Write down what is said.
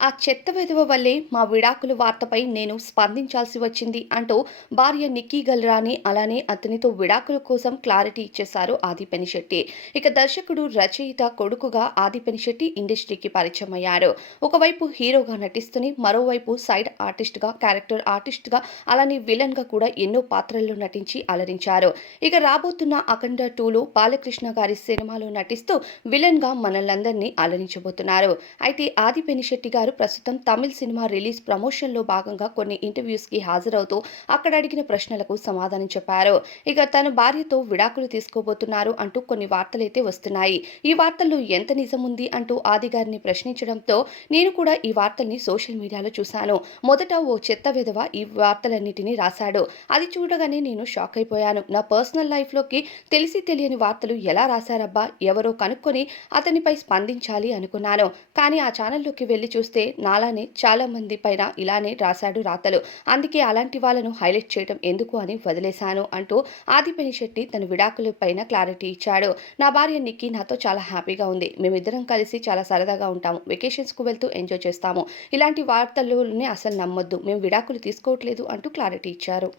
ఆ చెత్త వెధవ వల్లే మా విడాకుల వార్తపై నేను స్పందించాల్సి వచ్చింది అంటూ భార్య నిక్కీ గల్రాని అలానే అతనితో విడాకుల కోసం క్లారిటీ ఇచ్చేశారు ఆది పెనిశెట్టి. ఇక దర్శకుడు, రచయిత కొడుకుగా ఆది పెనిశెట్టి ఇండస్ట్రీకి పరిచయం అయ్యారు. ఒకవైపు హీరోగా నటిస్తూనే మరోవైపు సైడ్ ఆర్టిస్ట్గా, క్యారెక్టర్ ఆర్టిస్ట్గా అలానే విలన్గా కూడా ఎన్నో పాత్రల్లో నటించి అలరించారు. ఇక రాబోతున్న అఖండ 2లో బాలకృష్ణ గారి సినిమాలో నటిస్తూ విలన్గా మనల్నందరినీ అలరించబోతున్నారు. అయితే ఆది పెనిశెట్టి గారు ప్రస్తుతం తమిళ్ సినిమా రిలీజ్ ప్రమోషన్‌లో భాగంగా కొన్ని ఇంటర్‌వ్యూస్‌కి హాజరవుతూ అక్కడ అడిగిన ప్రశ్నలకు సమాధానం చెప్పారు. ఇక తన భార్యతో విడాకులు తీసుకోబోతున్నారు అంటూ కొన్ని వార్తలైతే వస్తున్నాయి. ఈ వార్తల్లో ఎంత నిజం ఉంది అంటూ ఆది గారిని ప్రశ్నించడంతో నేను కూడా ఈ వార్తల్ని సోషల్ మీడియాలో చూశాను. మొదట ఓ చెత్త వెధవ ఈ వార్తలన్నిటిని రాశాడు. అది చూడగానే నేను షాక్ అయిపోయాను. నా పర్సనల్ లైఫ్‌లోకి తెలిసి తెలియని వార్తలు ఎలా రాశారబ్బా! ఎవరో కనుక్కొని అతనిపై స్పందించాలి అనుకున్నాను. కానీ ఆ ఛానల్‌లోకి వెళ్లి చూస్తే నాలానే చాలా మంది పైన ఇలానే రాశాడు రాతలు. అందుకే అలాంటి వాళ్ళను హైలైట్ చేయడం ఎందుకు అని వదిలేశాను అంటూ ఆది పెనిశెట్టి తన విడాకుల పైన క్లారిటీ ఇచ్చాడు. నా భార్య నిక్కీ నాతో చాలా హ్యాపీగా ఉంది. మేమిద్దరం కలిసి చాలా సరదాగా ఉంటాము. వెకేషన్స్‌కు వెళ్తూ ఎంజాయ్ చేస్తాము. ఇలాంటి వార్తల్లోని అసలు నమ్మొద్దు. మేము విడాకులు తీసుకోవట్లేదు అంటూ క్లారిటీ ఇచ్చారు.